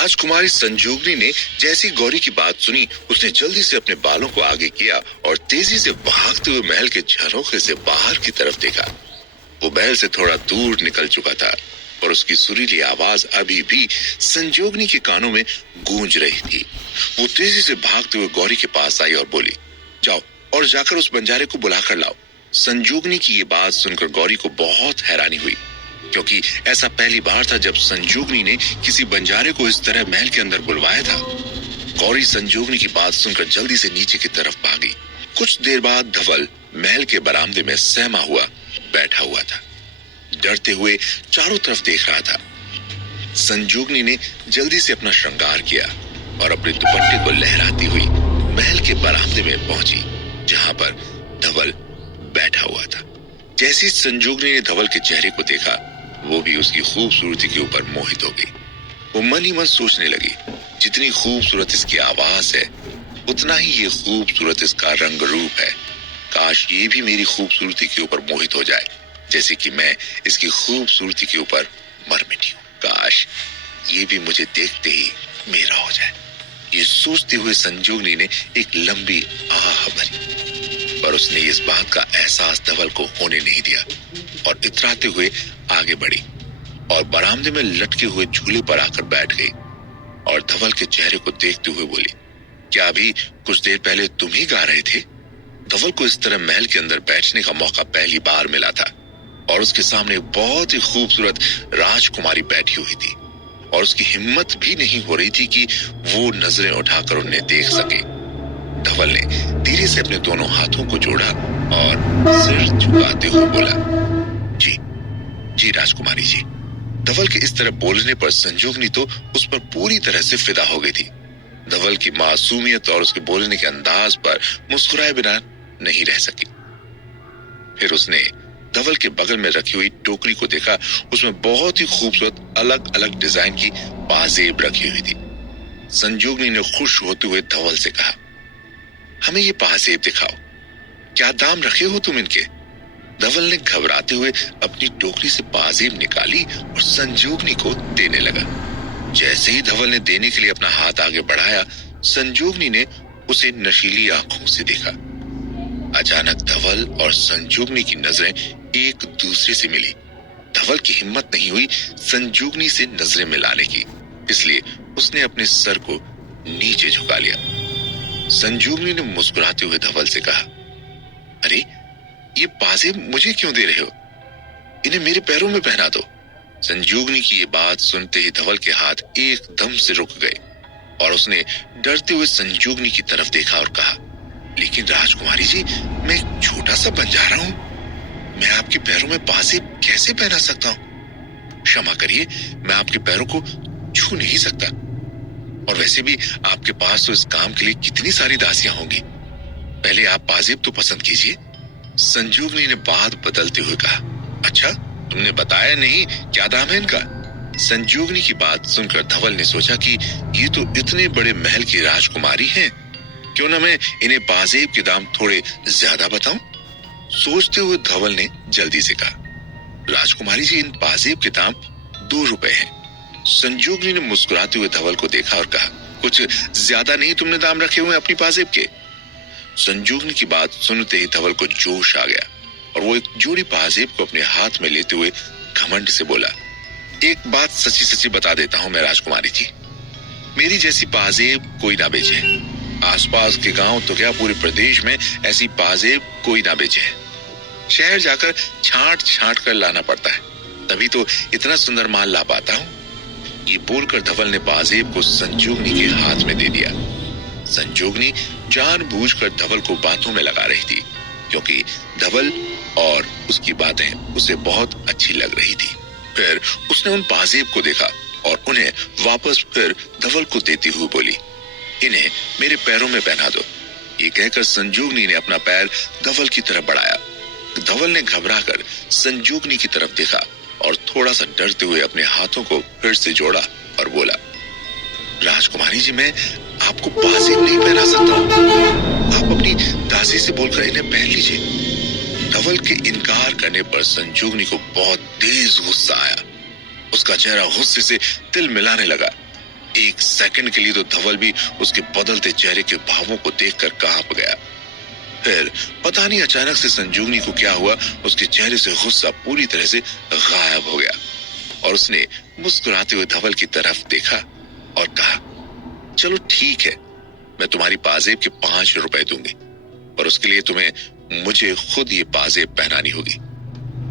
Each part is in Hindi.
राजकुमारी संजोगनी ने जैसी गौरी की बात सुनी, उसने जल्दी से अपने बालों को आगे किया और तेजी से भागते हुए महल के झरोखे से बाहर की तरफ देखा। वो महल से थोड़ा दूर निकल चुका था और उसकी सुरीली आवाज अभी भी संजोगनी के कानों में गूंज रही थी। वो तेजी से भागते हुए गौरी के पास आई और बोली, जाओ और जाकर उस बंजारे को बुलाकर लाओ। संजोगनी की ये बात सुनकर गौरी को बहुत हैरानी हुई, क्योंकि ऐसा पहली बार था जब संजोगनी ने किसी बंजारे को इस तरह महल के अंदर बुलवाया था। गौरी संजोगनी की बात सुनकर जल्दी से नीचे की तरफ भागी। कुछ देर बाद धवल महल के बरामदे में सहमा हुआ बैठा हुआ था, डरते हुए चारों तरफ देख रहा था। संजोगनी ने जल्दी से अपना श्रृंगार किया और अपने दुपट्टे को लहराती हुई महल के बरामदे में पहुंची, जहां पर धवल बैठा हुआ था। जैसे ही संजोगनी ने धवल के चेहरे को देखा, वो भी उसकी खूबसूरती के ऊपर मोहित हो गई। वो मन ही मन सोचने लगी, जितनी खूबसूरत इसकी आवाज है, उतना ही ये खूबसूरत इसका रंग रूप है। काश ये भी मेरी खूबसूरती के ऊपर मोहित हो जाए, जैसे कि मैं इसकी खूबसूरती के ऊपर मर मिटी हूँ। काश ये भी मुझे देखते ही मेरा हो जाए। ये सोचते हुए संजोगनी ने एक लंबी आह भरी, पर उसने इस बात का एहसास धवल को होने नहीं दिया और इतराते हुए आगे बढ़ी और बरामदे में लटके हुए झूले पर आकर बैठ गई और धवल के चेहरे को देखते हुए बोली, क्या अभी कुछ देर पहले तुम ही गा रहे थे? धवल को इस तरह महल के अंदर बैठने का मौका पहली बार मिला था और उसके सामने बहुत ही खूबसूरत राजकुमारी बैठी हुई थी और उसकी हिम्मत भी नहीं हो रही थी कि वो नजरें उठाकर उन्हें देख सके। धवल ने धीरे से अपने दोनों हाथों को जोड़ा और सिर झुकाते हुए बोला, जी जी राजकुमारी जी। धवल के इस तरह बोलने पर संजोगनी तो उस पर पूरी तरह से फिदा हो गई थी। धवल की मासूमियत और उसके बोलने के अंदाज पर मुस्कुराए बिना नहीं रह सकी। फिर उसने धवल के बगल में रखी हुई टोकरी को देखा। उसमें बहुत ही खूबसूरत अलग अलग डिजाइन की पाजेब रखी हुई थी। संजोगनी ने खुश होते हुए धवल से कहा, हमें ये पाजेब दिखाओ, क्या दाम रखे हो तुम इनके? धवल ने घबराते हुए अपनी टोकरी से पाजेब निकाली और संजोगनी को देने लगा। जैसे ही धवल ने देने के लिए अपना हाथ आगे बढ़ाया, संजोगनी ने उसे नशीली आंखों से देखा। अचानक धवल और संजोगनी की नजरें एक दूसरे से मिली। धवल की हिम्मत नहीं हुई संजोगनी से नजरें मिलाने की, इसलिए उसने अपने सर को नीचे झुका लिया। संजोगनी ने मुस्कुराते हुए धवल से कहा, अरे ये पाजेब मुझे क्यों दे रहे हो? इन्हें मेरे पैरों में पहना दो। संजोगनी की ये बात सुनते ही धवल के हाथ एकदम से रुक गए और उसने डरते हुए संजोगनी की तरफ देखा और कहा, लेकिन राजकुमारी जी, मैं एक छोटा सा बंजारा हूं, मैं आपके पैरों में पाजेब कैसे पहना सकता हूं? क्षमा करिए, मैं आपके पैरों को छू नहीं सकता। और वैसे भी आपके पास तो इस काम के लिए कितनी सारी दासियां होंगी। पहले आप पाजेब तो पसंद कीजिए। संजोगनी ने बात बदलते हुए कहा, अच्छा तुमने बताया नहीं, क्या दाम है इनका? संजोगनी की बात सुनकर धवल ने सोचा कि ये तो इतने बड़े महल की राजकुमारी हैं, क्यों ना मैं इन्हें पाजेब के दाम थोड़े ज्यादा बताऊं? सोचते हुए धवल ने जल्दी से कहा, राजकुमारी जी, इन पाजेब के दाम 2 रुपए हैं। संजोगनी ने मुस्कुराते हुए धवल को देखा और कहा, कुछ ज्यादा नहीं तुमने दाम रखे हुए अपनी पाजेब के? संजोगनी की बात सुनते ही धवल को जोश आ गया और वो एक जोड़ी पाजेब को अपने हाथ में लेते हुए घमंड से बोला, एक बात सच्ची सच्ची बता देता हूं मैं राजकुमारी जी, मेरी जैसी पाजेब कोई ना बेचे। आसपास के गांव तो क्या पूरे प्रदेश में ऐसी पाजेब कोई ना बेचे। शहर जाकर छांट छांट कर लाना पड़ता है, तभी तो इतना सुंदर माल ला पाता हूं। ये बोलकर धवल ने पाजेब को संजोगनी के हाथ में दे दिया। संजोगनी जानबूझकर धवल को बातों में लगा रही थी, क्योंकि धवल और उसकी बातें उसे बहुत अच्छी लग रही थी। फिर उसने उन पाजेब को देखा और उन्हें वापस फिर धवल को देती हुई बोली, इन्हें मेरे पैरों में पहना दो। ये कहकर संजोगनी ने अपना पैर धवल की तरफ बढ़ाया। धवल ने घबराकर संजोगनी की तरफ देखा और थोड़ा सा डरते हुए अपने हाथों को फिर से जोड़ा और बोला, राजकुमारी जी, मैं आपको पाजेब नहीं पहना सकता। आप अपनी दासी से बोलकर इन्हें पहन लीजिए। धवल के इनकार करने पर संजोगनी को बहुत तेज गुस्सा आया। उसका चेहरा गुस्से से तिल मिलाने लगा। एक सेकंड के लिए तो धवल भी उसके बदलते चेहरे के भावों को देखकर कांप गया। फिर पता नहीं अचानक से संजोगनी को क्या हुआ, उसके चेहरे से गुस्सा पूरी तरह से गायब हो गया और उसने मुस्कुराते हुए धवल की तरफ देखा और कहा, चलो ठीक है, मैं तुम्हारी पाजेब के 5 रुपए दूंगी, पर उसके लिए तुम्हें मुझे खुद ये पाजेब पहनानी होगी।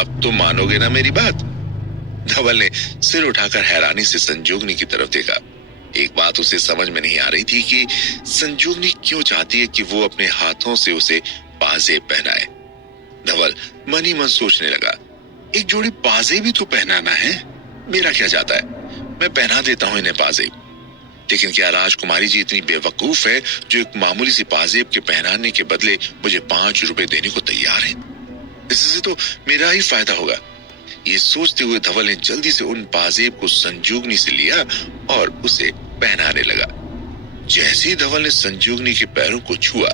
अब तुम मानोगे ना मेरी बात? धवल ने सिर उठाकर हैरानी से संजोगनी की तरफ देखा। एक बात उसे समझ में नहीं आ रही थी कि संजोगनी क्यों चाहती है कि वो अपने हाथों से उसे पाजेब पहनाए। धवल मन ही मन सोचने लगा, एक जोड़ी पाजेब भी तो पहनाना है, मेरा क्या जाता है, मैं पहना देता हूं इन्हें पाजेब। लेकिन क्या राजकुमारी जी इतनी बेवकूफ है जो एक मामूली सी पाजेब के पहनाने के बदले मुझे 5 रुपए देने को तैयार है? इससे तो मेरा ही फायदा होगा। ये सोचते हुए धवल ने जल्दी से उन पाजेब को संजोगनी से लिया और उसे पहनाने लगा। जैसे ही धवल ने संजोगनी के पैरों को छुआ,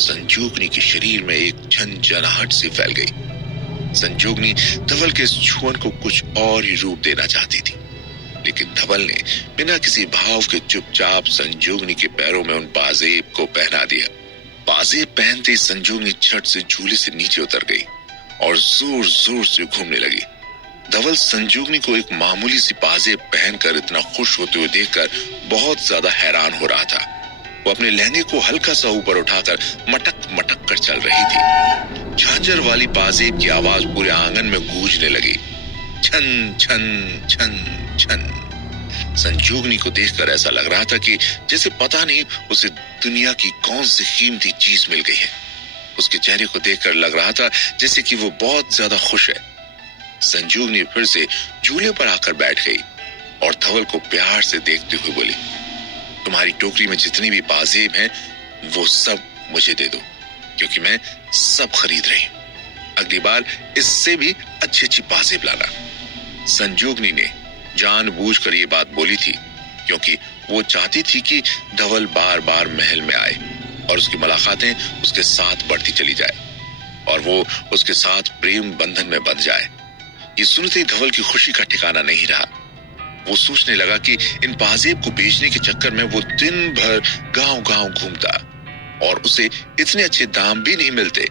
संजोगनी के शरीर में एक झंझनाहट सी फैल गई। संजोगनी धवल के इस छुअन को कुछ और ही रूप देना चाहती थी, लेकिन धवल ने बिना किसी भाव के चुपचाप संजोगनी के पैरों में उन पाजेब को पहना दिया। पाजेब पहनते ही संजोगनी झट से झूले से नीचे उतर गई और जोर जोर से घूमने लगी। धवल संजोगनी को एक मामूली सी पाजेब पहनकर इतना खुश होते हुए देखकर बहुत ज्यादा हैरान हो रहा था। वो अपने लहंगे को हल्का सा ऊपर उठाकर मटक मटक कर चल रही थी। झांझर वाली पाजेब की आवाज पूरे आंगन में गूंजने लगी, छन छन छन छन। संजोगनी को देखकर ऐसा लग रहा था कि जैसे पता नहीं उसे दुनिया की कौन सी कीमती चीज मिल गई है। उसके चेहरे को देखकर लग रहा था जैसे कि वो बहुत ज्यादा खुश है। संजोगनी फिर से झूले पर आकर बैठ गई और धवल को प्यार से देखते हुए बोली, तुम्हारी टोकरी में जितनी भी पाजेब हैं वो सब मुझे दे दो, क्योंकि मैं सब खरीद रही हूं। अगली बार इससे भी अच्छी अच्छी पाजेब लाना। संजोगनी ने जानबूझकर ये बात बोली थी क्योंकि वो चाहती थी कि धवल बार बार महल में आए और उसकी मुलाकातें उसके साथ बढ़ती चली जाए और वो उसके साथ प्रेम बंधन में बंध जाए। ये सुनते ही धवल की खुशी का ठिकाना नहीं रहा। वो सोचने लगा कि इन पाजेब को बेचने के चक्कर में वो दिन भर गांव-गांव घूमता और उसे इतने अच्छे दाम भी नहीं मिलते।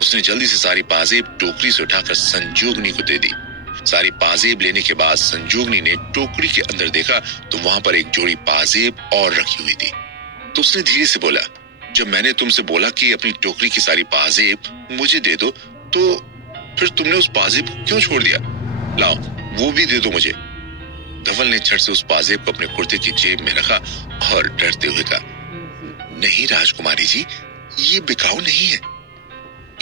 उसने जल्दी से सारी पाजेब टोकरी से उठाकर संजोगनी को दे दी। सारी पाजेब लेने के बाद संजोगनी ने टोकरी के अंदर देखा तो वहां पर एक जोड़ी पाजेब और रखी हुई थी। तो उसने धीरे से बोला, जब मैंने तुमसे बोला कि अपनी टोकरी की सारी पाजेब मुझे दे दो, तो फिर तुमने उस पाजेब को क्यों छोड़ दिया? लाओ वो भी दे दो मुझे। धवल ने झट से उस पाजेब को अपने कुर्ते की जेब में रखा और डरते हुए कहा, नहीं राजकुमारी जी, ये बिकाऊ नहीं है।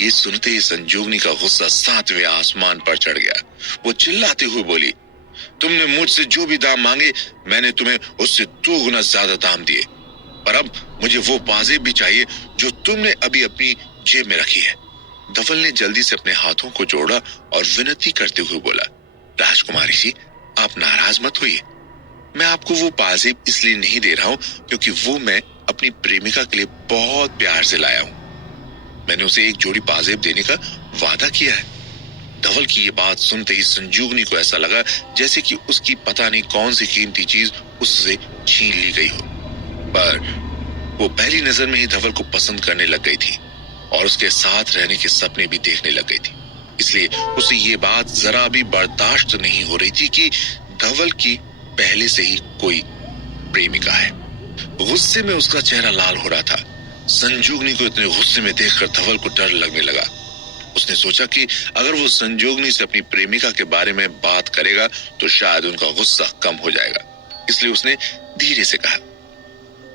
ये सुनते ही संजोगनी का गुस्सा 7वें आसमान पर चढ़ गया। वो चिल्लाते हुए बोली, तुमने मुझसे जो भी दाम मांगे मैंने तुम्हें उससे 2 गुना ज्यादा दाम दिए, पर अब मुझे वो पाजेब भी चाहिए जो तुमने अभी अपनी जेब में रखी है। धवल ने जल्दी से अपने हाथों को जोड़ा और विनती करते हुए बोला, राजकुमारी जी, आप नाराज मत होइए। मैं आपको वो पाजेब इसलिए नहीं दे रहा हूँ क्योंकि वो मैं अपनी प्रेमिका के लिए बहुत प्यार से लाया हूँ। मैंने उसे एक जोड़ी पाजेब देने का वादा किया है। धवल की ये बात सुनते ही संजोगनी को ऐसा लगा जैसे कि उसकी पता नहीं कौन सी कीमती चीज उससे छीन ली गई हो। पर वो पहली नजर में ही धवल को पसंद करने लग गई थी और उसके साथ रहने के सपने भी देखने लग गई थी। इसलिए उसे ये बात जरा भी बर्दाश्त नहीं हो रही थी कि धवल की पहले से ही कोई प्रेमिका है। गुस्से में उसका चेहरा लाल हो रहा था। संजोगनी को इतने गुस्से में देखकर धवल को डर लगने लगा। उसने सोचा कि अगर वो संजोगनी से अपनी प्रेमिका के बारे में बात करेगा तो शायद उनका गुस्सा कम हो जाएगा। इसलिए उसने धीरे से कहा,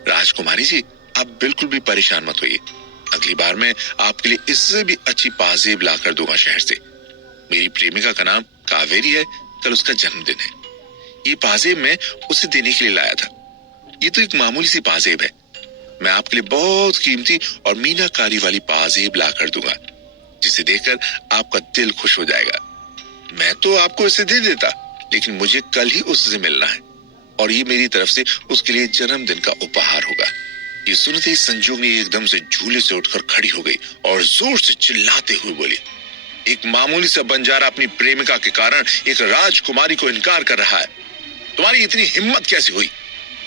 राजकुमारी जी, आप बिल्कुल भी परेशान मत होइए। अगली बार मैं आपके लिए इससे भी अच्छी पाजेब ला कर दूंगा शहर से। मेरी प्रेमिका का नाम कावेरी है, कल उसका जन्मदिन है। ये पाजेब मैं उसे देने के लिए लाया था। ये तो एक मामूली सी पाजेब है। मैं आपके लिए बहुत कीमती और मीनाकारी वाली पाजेब ला कर दूंगा, जिसे देखकर आपका दिल खुश हो जाएगा। मैं तो आपको इसे दे देता, लेकिन मुझे कल ही उससे मिलना है और ये मेरी तरफ से उसके लिए जन्मदिन का उपहार होगा। ये सुनते ही संजोगनी एकदम से झूले से उठकर खड़ी हो गई और जोर से चिल्लाते हुए बोली, एक मामूली सा बंजारा अपनी प्रेमिका के कारण एक राजकुमारी को इनकार कर रहा है। तुम्हारी इतनी हिम्मत कैसे हुई?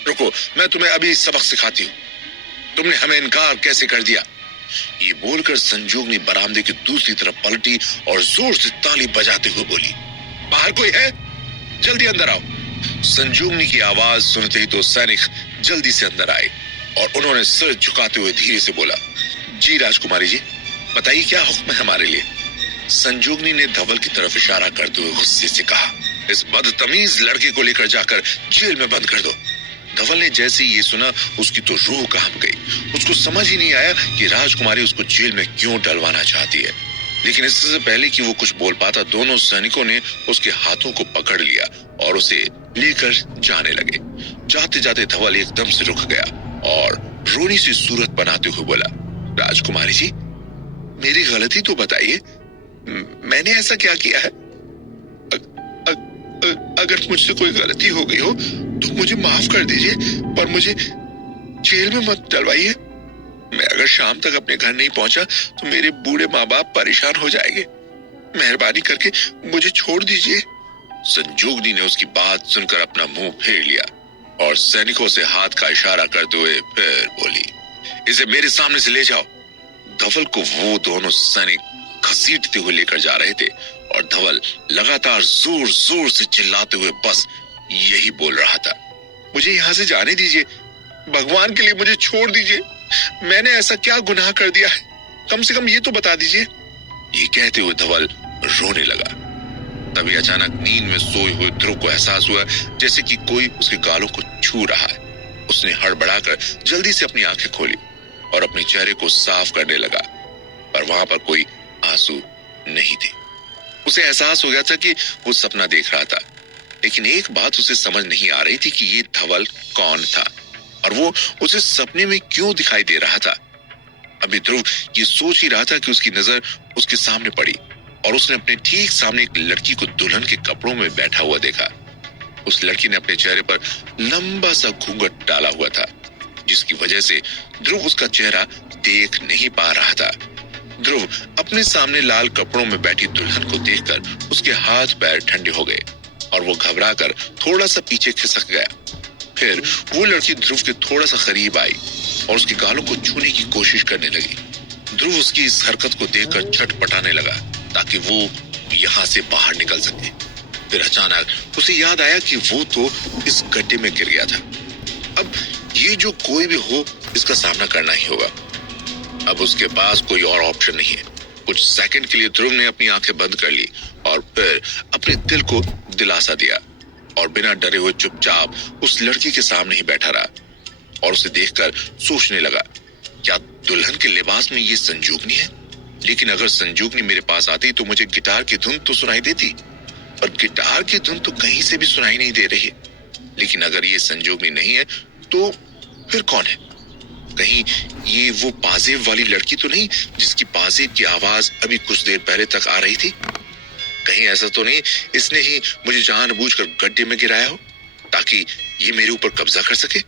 रुको, मैं तुम्हें अभी सबक सिखाती हूँ। तुमने हमें इनकार कैसे कर दिया? ये बोलकर संजोगनी बरामदे की दूसरी तरफ पलटी और जोर से ताली बजाते हुए बोली, बाहर कोई है? जल्दी अंदर आओ। संजोगनी की आवाज सुनते ही तो सैनिक जल्दी से अंदर आए और उन्होंने सिर झुकाते हुए धीरे से बोला, जी राजकुमारी जी, बताइए क्या हुक्म है हमारे लिए? संजोगनी ने धवल की तरफ इशारा करते हुए गुस्से से कहा, इस बदतमीज लड़के को लेकर जाकर जेल में बंद कर दो। धवल ने जैसे ही ये सुना उसकी तो रूह कांप गई। उसको समझ ही नहीं आया कि राजकुमारी उसको जेल में क्यों डलवाना चाहती है। लेकिन इससे पहले कि वो कुछ बोल पाता, दोनों सैनिकों ने उसके हाथों को पकड़ लिया और उसे लेकर जाने लगे। जाते जाते धवल एकदम से रुक गया और रोनी सी सूरत बनाते हुए बोला, राजकुमारी जी, मेरी गलती तो बताइए, मैंने ऐसा क्या किया है? अगर मुझसे कोई गलती हो गई हो तो मुझे माफ कर दीजिए, पर मुझे जेल में मत डलवाइए। मैं अगर शाम तक अपने घर नहीं पहुंचा तो मेरे बूढ़े माँ बाप परेशान हो जाएंगे। मेहरबानी करके मुझे छोड़ दीजिए। संजोगनी ने उसकी बात सुनकर अपना मुंह फेर लिया और सैनिकों से हाथ का इशारा करते हुए फिर बोली, इसे मेरे सामने से ले जाओ। धवल को वो दोनों सैनिक घसीटते हुए लेकर जा रहे थे और धवल लगातार जोर जोर से चिल्लाते हुए बस यही बोल रहा था, मुझे यहाँ से जाने दीजिए, भगवान के लिए मुझे छोड़ दीजिए। मैंने ऐसा क्या गुनाह कर दिया है? कम से कम ये तो बता दीजिए। ये कहते हुए धवल रोने लगा। तभी अचानक नींद में सोए हुए ध्रुव को एहसास हुआ जैसे कि कोई उसके गालों को छू रहा है। उसने हड़बड़ाकर जल्दी से अपनी आंखें खोली और अपने चेहरे को साफ करने लगा, पर वहां पर कोई आंसू नहीं थे। उसे एहसास हो गया था कि वो सपना देख रहा था, लेकिन एक बात उसे समझ नहीं आ रही थी कि ये धवल कौन था और वो उसे सपने में क्यों दिखाई दे रहा था। अभी ध्रुव ये सोच ही रहा था कि उसकी नजर उसके सामने पड़ी और उसने अपने ठीक सामने एक लड़की को दुल्हन के कपड़ों में बैठा हुआ देखा। उस लड़की ने अपने चेहरे पर लंबा सा घूंघट डाला हुआ था, जिसकी वजह से ध्रुव उसका चेहरा देख नहीं पा रहा था। ध्रुव अपने सामने लाल कपड़ों में बैठी दुल्हन को देखकर उसके हाथ पैर ठंडे हो गए और वो घबराकर थोड़ा सा पीछे खिसक गया। फिर वो लड़की ध्रुव के थोड़ा सा करीब आई और उसके गालों को छूने की कोशिश करने लगी। ध्रुव उसकी इस हरकत को देखकर छटपटाने लगा ताकि वो यहाँ से बाहर निकल सके। फिर अचानक उसे याद आया कि वो तो इस गड्ढे में गिर गया था। अब ये जो कोई भी हो, इसका सामना करना ही होगा। अब उसके पास कोई और ऑप्शन नहीं है। कुछ सेकंड के लिए ध्रुव ने अपनी आंखें बंद कर ली और फिर अपने दिल को दिलासा दिया और बिना डरे हुए चुपचाप उस लड़की के सामने ही बैठा रहा और उसे देखकर सोचने लगा, क्या दुल्हन के लिबास में ये संजोगनी है? लेकिन अगर संजोगनी मेरे पास आती तो मुझे गिटार की धुन तो सुनाई देती, पर गिटार की धुन तो कहीं से भी सुनाई नहीं दे रही। लेकिन अगर ये संजोगनी नहीं है तो फिर कौन है? कहीं ये वो पाजेब वाली लड़की तो नहीं जिसकी पाजेब की आवाज अभी कुछ देर पहले तक आ रही थी? कहीं ऐसा तो नहीं इसने ही मुझे जानबूझकर गड्ढे में गिराया हो ताकि ये मेरे ऊपर कब्जा कर सके?